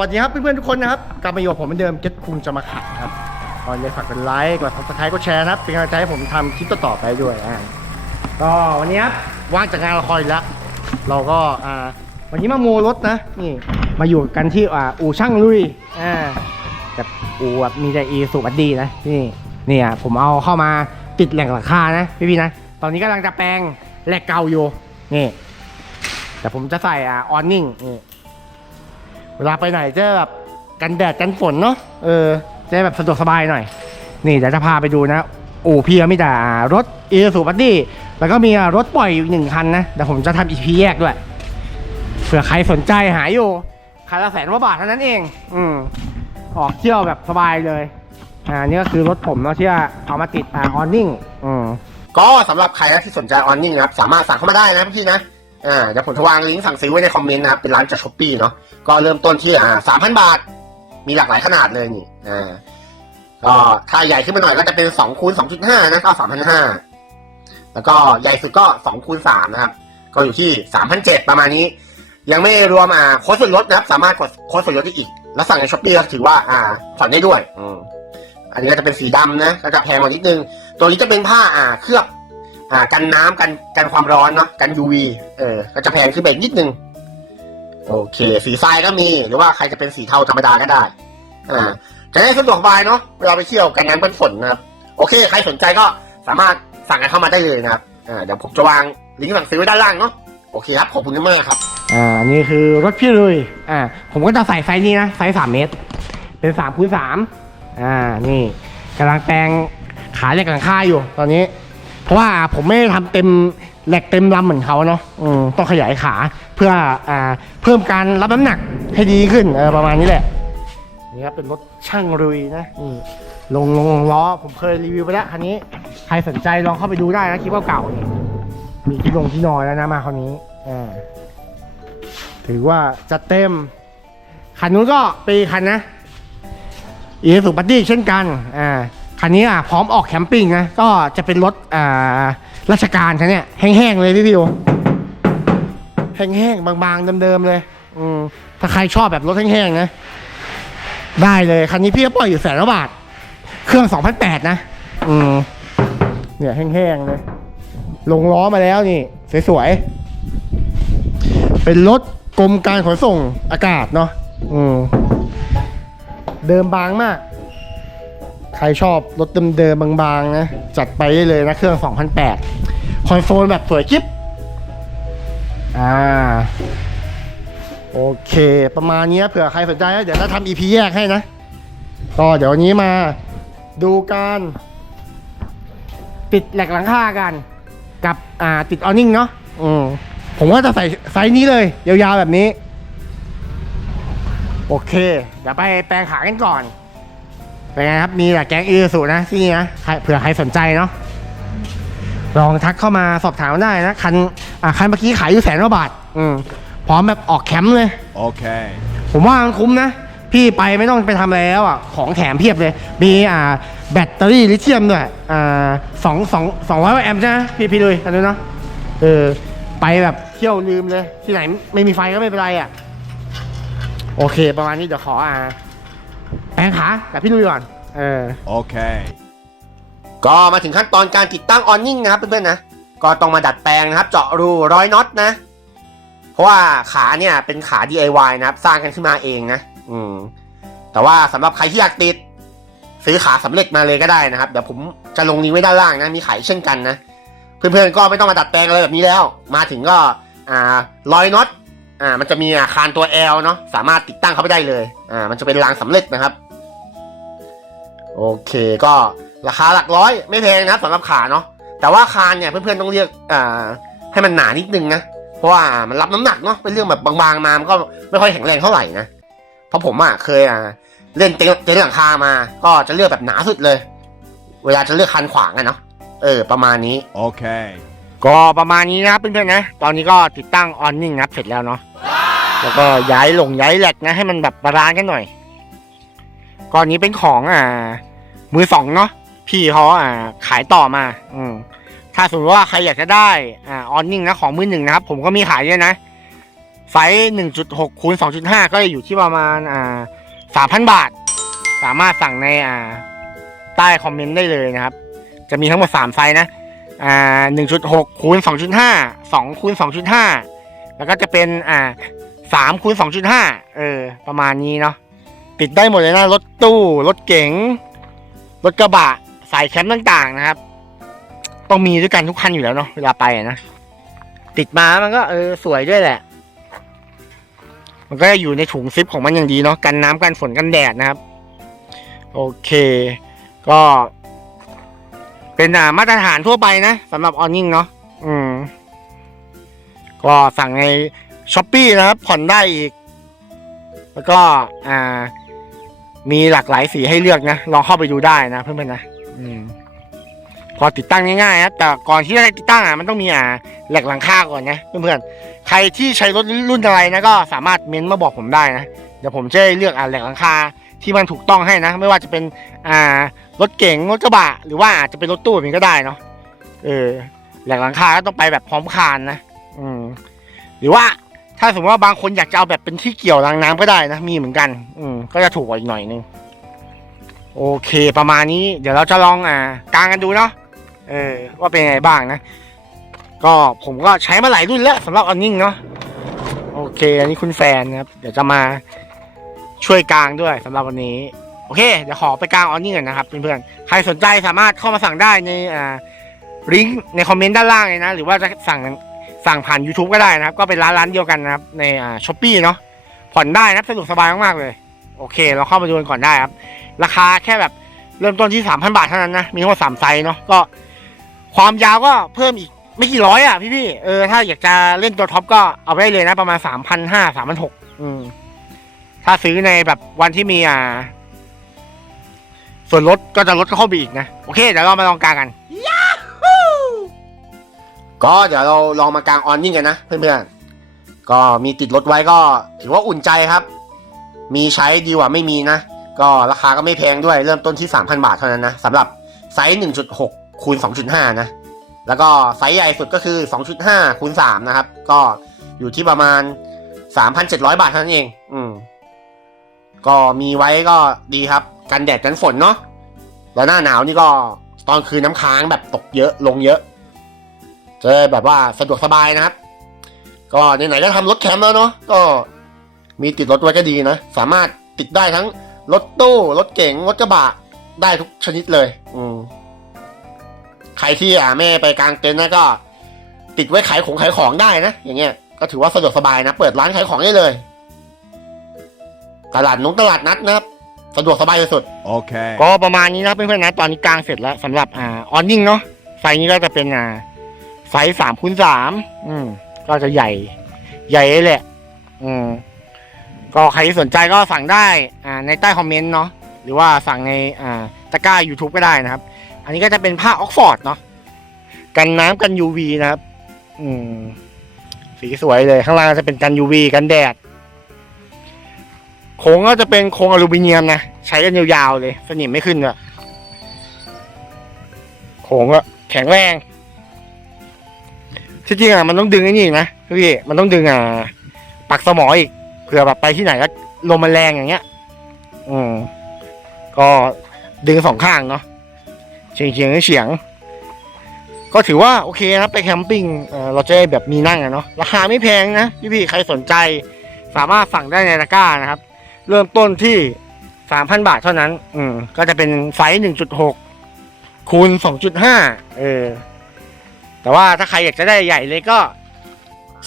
วัสดีครับเพื่อนๆทุกคนนะครับกลับมาอยู่กับผมเหมือนเดิมเก็ตคุงจะมาขัดครับก่อนเลยฝากกดไลค์กดซับสไครต์กดแชร์นะครับเป็นกำลังใจให้ผมทำคลิปต่อๆไปด้วยอ่าก็วันนี้ครับว่างจากงานละครอีกแล้วเราก็อ่าวันนี้มาโมรถนะนี่มาอยู่กันที่อ่าอู่ช่างลุยอ่าแบบอู่แบบมีแต่อีสุบัดดีนะนี่นี่อะผมเอาเข้ามาติดแหล่งหลังคานะพี่ๆนะตอนนี้กำลังจะแปลงแหลกเก่าอยู่นี่แต่ผมจะใส่อ่าออนนิ่งนี่ เวลาไปไหนจะแบบกันแดดกันฝนเนาะเออจะแบบสะดวกสบายหน่อย นี่เดี๋ยวจะพาไปดูนะอู่พี่ก็มีแต่รถอีซูบัดดี้แล้วก็มีรถปล่อยอยู่หนึ่งคันนะเดี๋ยวผมจะทำอีพีแยกด้วยเผื่อใครสนใจหาอยู่คันละแสนกว่าบาทเท่านั้นเอง อืมออกเที่ยวแบบสบายเลย อ่า นี่ก็คือรถผมเนาะที่ว่าเอามาติดอ่าออนนิ่ง อืมก็สำหรับใครนะที่สนใจออนนิ่งนะครับ สามารถสั่งเข้ามาได้นะพี่นะ อ่าเดี๋ยวผมจะวางลิงก์สั่งซื้อไว้ในคอมเมนต์นะครับเป็นร้านจากช้อปปี้เนาะก็เริ่มต้นที่อ่าสามพันบาท มีหลากหลายขนาดเลยนี่อ่าก็ถ้าใหญ่ขึ้นมาหน่อยก็จะเป็นสองคูณสองจุดห้านะก็สามพันห้าแล้วก็ใหญ่สุดก็สองคูณสามนะครับ ก็อยู่ที่สามพันเจ็ดประมาณนี้ ยังไม่รวมอ่าโค้ดส่วนลดนะครับ สามารถกดโค้ดส่วนลดได้อีก แล้วสั่งในช้อปปี้ก็ถือว่าอ่าผ่อนได้ด้วย อืมอันนี้ก็จะเป็นสีดำนะก็จะแพงกว่านิดนึง ตัวนี้จะเป็นผ้าอ่าเคลือบ อ่ากันน้ำกันกันความร้อนเนาะกัน UV เออ ก็จะแพงขึ้นไปนิดนึง โอเค สีทรายก็มี หรือว่าใครจะเป็นสีเทาธรรมดาก็ได้อ่าจะได้สะดวกสบายเนาะเวลาไปเที่ยวกันน้ำกันฝนนะครับ โอเค ใครสนใจก็สามารถสั่งกันเข้ามาได้เลยนะครับอ่าเดี๋ยวผมจะวางลิงก์สั่งซื้อไว้ด้านล่างเนาะโอเคครับขอบคุณมากครับอ่านี่คือรถพี่ลุยอ่าผมก็จะใส่ไซส์นี้นะไซส์สามเมตร เป็นสามคูณสามอ่านี่กำลังแปลงขาเหล็กหลังคาอยู่ตอนนี้ เพราะว่าผมไม่ได้ทำเต็มแหลกเต็มลำเหมือนเขาเนาะอืมต้องขยายขาเพื่ออ่าเพิ่มการรับน้ำหนักให้ดีขึ้นเออประมาณนี้แหละนี่ครับเป็นรถช่างลุยนะนี่ลงลงลงล้อผมเคยรีวิวไปแล้วคันนี้ ใครสนใจลองเข้าไปดูได้นะคลิปเก่าๆนี่มีที่ลงที่นอนแล้วนะมาคราวนี้อ่าถือว่าจัดเต็ม คันนู้นก็ปีคันนะอีสุบัตตี้เช่นกันอ่า คันนี้อะพร้อมออกแคมปิ้งนะก็จะเป็นรถอ่าราชการคันเนี้ยแห้งๆเลยพี่พิวแห้งๆบางๆเดิมๆเลย อืมถ้าใครชอบแบบรถแห้งๆนะได้เลยคันนี้พี่ก็ปล่อยอยู่แสนละบาท เครื่อง2008นะ อืมเนี่ยแห้งๆเลย ลงล้อมาแล้วนี่สวยๆเป็นรถกรมการขนส่งอากาศเนาะอืมเดิมบางมาก ใครชอบรถเดิมๆบางๆนะจัดไปได้เลยนะเครื่อง 2008 คอนโซลแบบสวยจิ๊บอ่าโอเค ประมาณนี้เผื่อใครสนใจเดี๋ยวจะทำ EP แยกให้นะก็เดี๋ยววันนี้มาดูการติดแหลกหลังคากันกับอ่าติดออนิ่งเนาะอืมผมก็จะใส่ไซส์นี้เลย ยาวๆแบบนี้ โอเค เดี๋ยวไปแปลงขากันก่อน เป็นไงครับ มีแต่แก๊งอีสุนะที่นี่นะใครเผื่อใครสนใจเนาะลองทักเข้ามาสอบถามได้นะ คันอ่าคันเมื่อกี้ขายอยู่แสนกว่าบาทอืมพร้อมแบบออกแคมป์เลย Okay. ผมว่ามันคุ้มนะ พี่ไปไม่ต้องไปทำอะไรแล้วอะของแถมเพียบเลย มีอ่าแบตเตอรี่ลิเธียมด้วยอ่าสองสองสองร้อยแอมป์ใช่ไหมพี่พี่เลยอันนี้เนาะเออไปแบบเที่ยวลืมเลย ที่ไหนไม่มีไฟก็ไม่เป็นไรอะ โอเค ประมาณนี้เดี๋ยวขออ่า แปลงขากับพี่ลุยก่อน เออ Okay. ก็มาถึงขั้นตอนการติดตั้งออนนิ่งนะครับเพื่อนๆนะ ก็ต้องมาดัดแปลงนะครับ เจาะรูร้อยน็อตนะ เพราะว่าขาเนี่ยเป็นขา DIY นะครับ สร้างกันขึ้นมาเองนะ อืม แต่ว่าสำหรับใครที่อยากติด ซื้อขาสำเร็จมาเลยก็ได้นะครับ เดี๋ยวผมจะลงนี้ไว้ด้านล่างนะ มีขายเช่นกันนะ เพื่อนๆก็ไม่ต้องมาดัดแปลงอะไรแบบนี้แล้ว มาถึงก็ อ่าร้อยน็อต อ่า มันจะมีอาคารตัว L เนาะ สามารถติดตั้งเข้าไปได้เลย อ่า มันจะเป็นรางสำเร็จนะครับ โอเคก็ราคาหลักร้อยไม่แพงนะสำหรับขาเนาะแต่ว่าคานเนี่ยเพื่อนๆต้องเรียกอ่าให้มันหนานิดนึงนะเพราะว่ามันรับน้ำหนักเนาะเป็นเรื่องแบบบางๆมามันก็ไม่ค่อยแข็งแรงเท่าไหร่นะเพราะผมอะเคยอ่าเล่นเต็นท์เต็นท์หลังคามา ก็จะเลือกแบบหนาสุดเลย เวลาจะเลือกคันขวางอะเนาะเออ ประมาณนี้ Okay. ก็ประมาณนี้นะครับเพื่อนๆนะตอนนี้ก็ติดตั้งออนนิ่งนะครับเสร็จแล้วเนาะแล้วก็ย้ายหลงย้ายแหลกนะให้มันแบบบาลานซ์กันหน่อยก้อนนี้เป็นของอ่า มือสองเนาะพี่เขาอ่าขายต่อมา อืมถ้าสมมติว่าใครอยากจะได้อ่าออนนิ่งนะของมือหนึ่งนะครับ ผมก็มีขายด้วยนะไซส์1.6คูณ2.5ก็จะอยู่ที่ประมาณอ่า3,000บาท สามารถสั่งในอ่าใต้คอมเมนต์ได้เลยนะครับ จะมีทั้งหมด3ไซส์นะอ่า1.6คูณ2.5 2คูณ2.5แล้วก็จะเป็นอ่า3คูณ2.5เออ ประมาณนี้เนาะติดได้หมดเลยนะ รถตู้ รถเก๋ง รถกระบะสายแคมป์ต่างๆนะครับ ต้องมีด้วยกันทุกคันอยู่แล้วเนาะเวลาไปนะติดมามันก็เออสวยด้วยแหละ มันก็อยู่ในถุงซิปของมันอย่างดีเนาะกันน้ำกันฝนกันแดดนะครับ โอเค ก็ เป็นอ่ามาตรฐานทั่วไปนะสำหรับออนิ่งเนาะอืม ก็สั่งในช้อปปีนะครับ ผ่อนได้อีก แล้วก็ อ่า มีหลากหลายสีให้เลือกนะลองเข้าไปดูได้นะเพื่อนๆนะอืมพอติดตั้งง่ายๆนะแต่ก่อนที่จะติดตั้งอะมันต้องมีอ่าแหลกหลังคาก่อนนะเพื่อนๆใครที่ใช้รถรุ่นอะไรนะก็สามารถเม้นต์มาบอกผมได้นะเดี๋ยวผมจะได้เลือกอ่าแหลกหลังคาที่มันถูกต้องให้นะ ไม่ว่าจะเป็นอ่ารถเก๋งรถกระบะหรือว่าอาจจะเป็นรถตู้แบบนี้ก็ได้เนาะเออแหลกหลังคาก็ต้องไปแบบพร้อมคานนะ อืมหรือว่า ถ้าสมมติว่าบางคนอยากจะเอาแบบเป็นที่เกี่ยวรางน้ำก็ได้นะ มีเหมือนกัน อืมก็จะถูกกว่าอีกหน่อยนึง โอเค ประมาณนี้ เดี๋ยวเราจะลองอ่ากางกันดูเนาะ เออ ว่าเป็นไงบ้างนะ ก็ผมก็ใช้มาหลายรุ่นแล้วสำหรับออนนิ่งเนาะ โอเค อันนี้คุณแฟนนะครับ เดี๋ยวจะมาช่วยกางด้วยสำหรับวันนี้ โอเค เดี๋ยวขอไปกางออนนิ่งก่อนนะครับเพื่อนๆ ใครสนใจสามารถเข้ามาสั่งได้ในอ่าลิงก์ในคอมเมนต์ด้านล่างเลยนะ หรือว่าจะสั่ง สั่งผ่าน YouTube ก็ได้นะครับ ก็เป็นร้านร้านเดียวกันนะครับ ในอ่าช้อปปี้เนาะผ่อนได้นะครับสะดวกสบายมากๆเลย โอเค เราเข้ามาดูกันก่อนได้ครับ ราคาแค่แบบเริ่มต้นที่สามพันบาทเท่านั้นนะ มีทั้งหมดสามไซส์เนาะก็ ความยาวก็เพิ่มอีกไม่กี่ร้อยอะพี่พี่ๆเออถ้าอยากจะเล่นตัวท็อปก็เอาไปได้เลยนะ ประมาณสามพันห้าสามพันหกอืมถ้าซื้อในแบบวันที่มีอ่า ส่วนลดก็จะลดเข้าไปอีกนะ โอเคเดี๋ยวเรามาลองกากัน ก็เดี๋ยวเราลองมากางออนนิ่งกันนะเพื่อนๆ ก็มีติดรถไว้ก็ถือว่าอุ่นใจครับ มีใช้ดีกว่าไม่มีนะ ก็ราคาก็ไม่แพงด้วยเริ่มต้นที่ 3,000 บาทเท่านั้นนะสำหรับไซส์ 1.6 คูณ 2.5 นะ แล้วก็ไซส์ใหญ่สุดก็คือ 2.5 คูณ 3 นะครับ ก็อยู่ที่ประมาณ 3,700 บาทเท่านั้นเอง อืม ก็มีไว้ก็ดีครับ กันแดดกันฝนเนาะแล้วหน้าหนาวนี่ก็ตอนคืนน้ำค้างแบบตกเยอะลงเยอะ จะได้แบบว่าสะดวกสบายนะครับ ก็ไหนๆก็ทำรถแคมป์แล้วเนาะก็มีติดรถไว้ก็ดีนะ สามารถติดได้ทั้งรถตู้รถเก๋งรถกระบะได้ทุกชนิดเลย อืมใครที่อ่าไม่ไปกลางเต็นท์นะก็ ติดไว้ขายของขายของได้นะอย่างเงี้ยก็ถือว่าสะดวกสบายนะ เปิดร้านขายของได้เลย ตลาดนุ้งตลาดนัดนะครับสะดวกสบายที่สุด Okay. ก็ประมาณนี้นะเพื่อนๆนะตอนนี้กลางเสร็จแล้วสำหรับอ่าออนนิ่งเนาะไซส์นี้ก็จะเป็นอ่า ไซส์สามคูณสามอืม ก็จะใหญ่ ใหญ่เลยแหละ อืม ก็ใครที่สนใจก็สั่งได้ อ่า ในใต้คอมเมนต์เนาะ หรือว่าสั่งใน อ่า ตะกร้า YouTube ก็ได้นะครับ อันนี้ก็จะเป็นผ้าออกฟอร์ดเนาะ กันน้ำกัน UV นะครับ อืม สีสวยเลย ข้างล่างจะเป็นกัน UV กันแดด โครงก็จะเป็นโครงอลูมิเนียมนะ ใช้กันยาวๆเลย สนิมไม่ขึ้นเลยโครงก็แข็งแรง ที่จริงอะมันต้องดึงไอ้นี่นะพี่มันต้องดึงอ่าปักสมออีกเผื่อแบบไปที่ไหนก็ลมมันแรงอย่างเงี้ย อืมก็ดึงสองข้างเนาะเฉียงเฉียงๆเฉียง ก็ถือว่าโอเคนะไปแคมปิ้งเราจะได้แบบมีนั่งอะเนาะราคาไม่แพงนะพี่ๆใครสนใจ สามารถสั่งได้ในตะกร้านะครับ เริ่มต้นที่สามพันบาทเท่านั้น อืมก็จะเป็นไซส์หนึ่งจุดหกคูณสองจุดห้าเออ แต่ว่าถ้าใครอยากจะได้ใหญ่เลยก็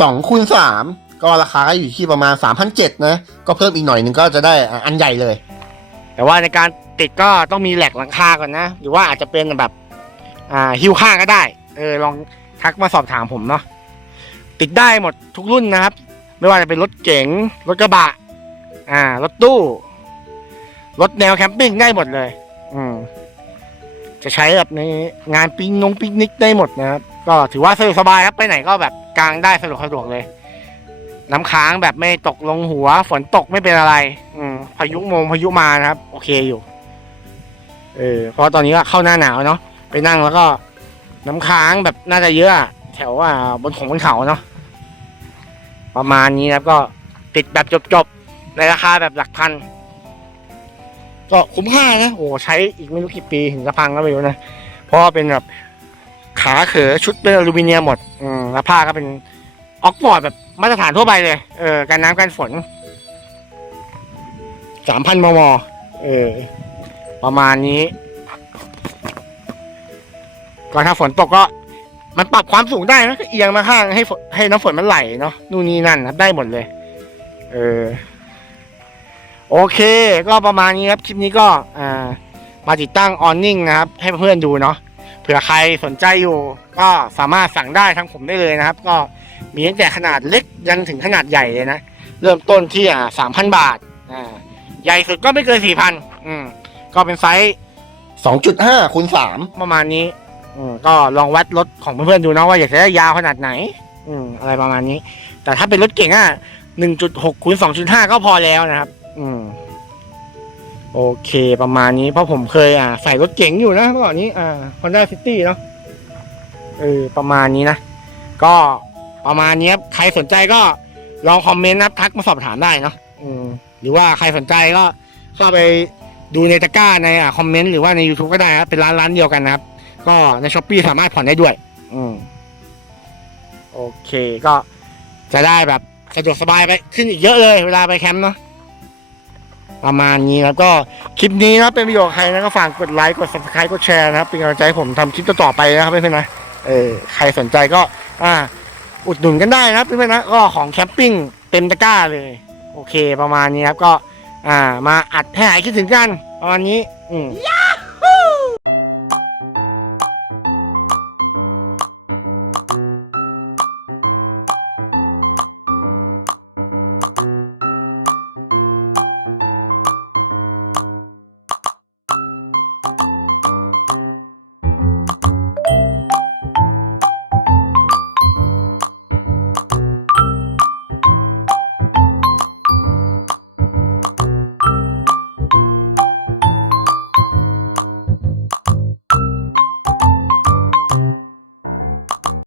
สองคูณสามก็ราคาก็อยู่ที่ประมาณสามพันเจ็ดนะ ก็เพิ่มอีกหน่อยหนึงก็จะได้อะอันใหญ่เลย แต่ว่าในการติดก็ต้องมีแหลกหลังคาก่อนนะ หรือว่าอาจจะเป็นแบบอ่าฮิวข้างก็ได้ เออลองทักมาสอบถามผมเนาะติดได้หมดทุกรุ่นนะครับ ไม่ว่าจะเป็นรถเก๋งรถกระบะ อ่ารถตู้ รถแนวแคมปิ้งได้หมดเลย อืมจะใช้แบบในงานปิกนงปิกนิกได้หมดนะครับ ก็ถือว่าสะดวกสบายครับไปไหนก็แบบกลางได้สะดวกสะดวกเลย น้ำค้างแบบไม่ตกลงหัว ฝนตกไม่เป็นอะไร อืมพายุมงพายุมานะครับ โอเคอยู่ เออเพราะตอนนี้ก็เข้าหน้าหนาวเนาะไปนั่งแล้วก็ น้ำค้างแบบน่าจะเยอะแถวอ่าบนของบนเขาเนาะประมาณนี้นะครับก็ติดแบบจบๆในราคาแบบหลักพันก็คุ้มค่านะโอ้ใช้อีกไม่รู้กี่ปีถึงจะพังก็ไม่รู้นะเพราะเป็นแบบ ขาเขอชุดเป็นอลูมิเนียมหมด อืมแล้วผ้าก็เป็นออกบอร์ดแบบมาตรฐานทั่วไปเลย เออกันน้ำกันฝนสามพันมม เออ ประมาณนี้ ก็ถ้าฝนตกก็ มันปรับความสูงได้นะก็เอียงมาข้างให้นให้น้ำฝนมันไหลเนาะนู่นนี่นั่นนะได้หมดเลย เออ โอเค ก็ประมาณนี้ครับ คลิปนี้ก็ อ่า มาติดตั้งออนนิ่งนะครับ ให้เพื่อนดูเนาะ เผื่อใครสนใจอยู่ก็สามารถสั่งได้ทั้งผมได้เลยนะครับ ก็มีตั้งแต่ขนาดเล็กยันถึงขนาดใหญ่เลยนะ เริ่มต้นที่อ่าสามพันบาทอ่าใหญ่สุดก็ไม่เกินสี่พันอืมก็เป็นไซส์สองจุดห้าคูณสามประมาณนี้ อืมก็ลองวัดรถของเพื่อนๆดูนะว่าอยากจะได้ยาวขนาดไหน อืมอะไรประมาณนี้ แต่ถ้าเป็นรถเก่งอะหนึ่งจุดหกคูณสองจุดห้าก็พอแล้วนะครับ อืม โอเคประมาณนี้เพราะผมเคยอ่าใส่รถเก๋งอยู่นะเมื่อก่อนนี้อ่า Honda City เนาะเออประมาณนี้นะ ก็ประมาณนี้ครับใครสนใจก็ลองคอมเมนต์นะทักมาสอบถามได้เนาะอืมหรือว่าใครสนใจก็เข้าไปดูในตะกร้าในอ่าคอมเมนต์หรือว่าใน YouTube ก็ได้ครับเป็นร้านร้านเดียวกันนะครับ ก็ในช้อปปีสามารถผ่อนได้ด้วย อืมโอเคก็จะได้แบบสะดวกสบายไปขึ้นอีกเยอะเลยเวลาไปแคมป์เนาะ ประมาณนี้แล้วก็คลิปนี้นะเป็นประโยชน์ใครนะก็ฝากกดไลค์กด subscribe กดแชร์นะครับเป็นกำลังใจผมทำคลิปต่อไปนะครับเพื่อนๆนะเออใครสนใจก็อ่าอุดหนุนกันได้นะครับเพื่อนๆนะก็ของแคมปิ้งเต็มตะกร้าเลย โอเคประมาณนี้ครับก็อ่ามาอัดให้หายคิดถึงกันประมาณนี้ อืม